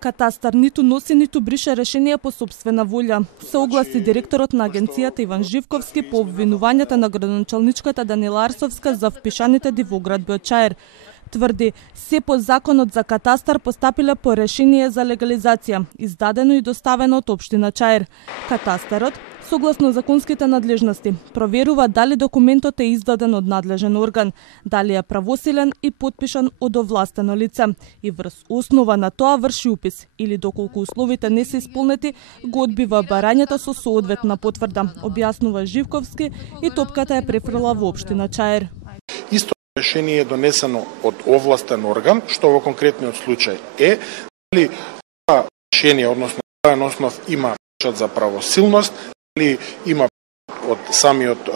Катастар ниту носи, ниту брише решение по сопствена волја, се огласи директорот на агенцијата Иван Живковски по обвинувањата на градоначалничката Данила Арсовска за впишаните дивоградби од Чаир. Тврди, се по законот за катастар постапиле по решение за легализација, издадено и доставено од општина Чаир. Катастарот, согласно законските надлежности, проверува дали документот е издаден од надлежен орган, дали е правосилен и потпишан од овластено лице и врз основа на тоа врши упис или доколку условите не се исполнети, го одбива барањето со соодветна потврда, објаснува Живковски и топката е префрла во општина Чаир. Исто решение е донесено од овластен орган, што во конкретниот случај е дали тоа решение, односно правен основ има печат за правосилност, или има од самиот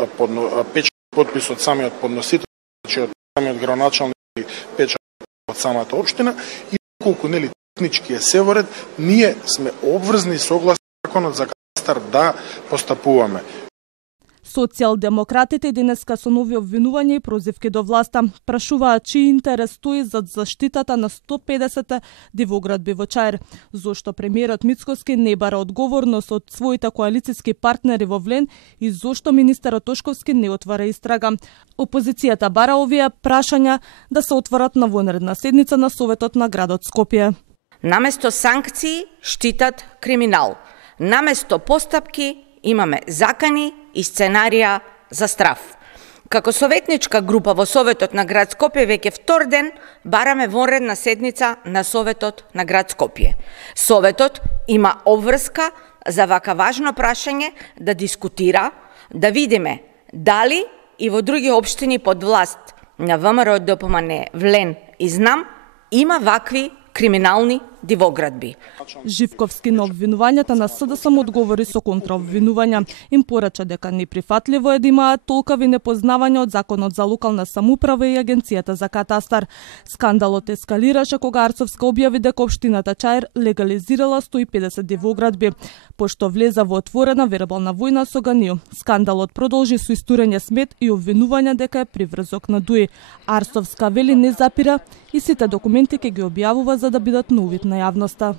печат потпис од самиот подносител, значи од самиот градоначалник или печат од самата општина, и колку нели технички е се во ред, ние сме обврзни согласно законот за катастар да постапуваме. Социјалдемократите денеска со нови обвинувања и прозивки до власта прашуваат чиј интерес стои зад заштитата на 150 дивоградби во Чаир, зошто премиерот Мицкоски не бара одговорност од своите коалициски партнери во Влен и зошто министерот Тошковски не отвара истрага. Опозицијата бара овие прашања да се отворат на вонредна седница на Советот на градот Скопје. Наместо санкции штитат криминал. Наместо постапки имаме закани и сценарија за страф. Како советничка група во Советот на град Скопје веќе втор ден бараме вонредна седница на Советот на град Скопје. Советот има обврска за вака важно прашање да дискутира, да видиме дали и во други општини под власт на ВМРО ДПМН, Влен и Знам има вакви криминални дивоградби. Живковски на обвинувањата на СДСМ одговори со контраобвинувања. Им порача дека неприфатливо е да имаат толкави непознавања од законот за локална самоуправа и агенцијата за катастар. Скандалот ескалираше кога Арсовска објави дека општината Чаир легализирала 150 дивоградби, пошто влеза во отворена вербална војна со ГНИУ. Скандалот продолжи со истурење смет и обвинувања дека е приврзок на ДУИ. Арсовска вели не запира и сите документи ќе ги објавува за да бидат на увид на јавноста.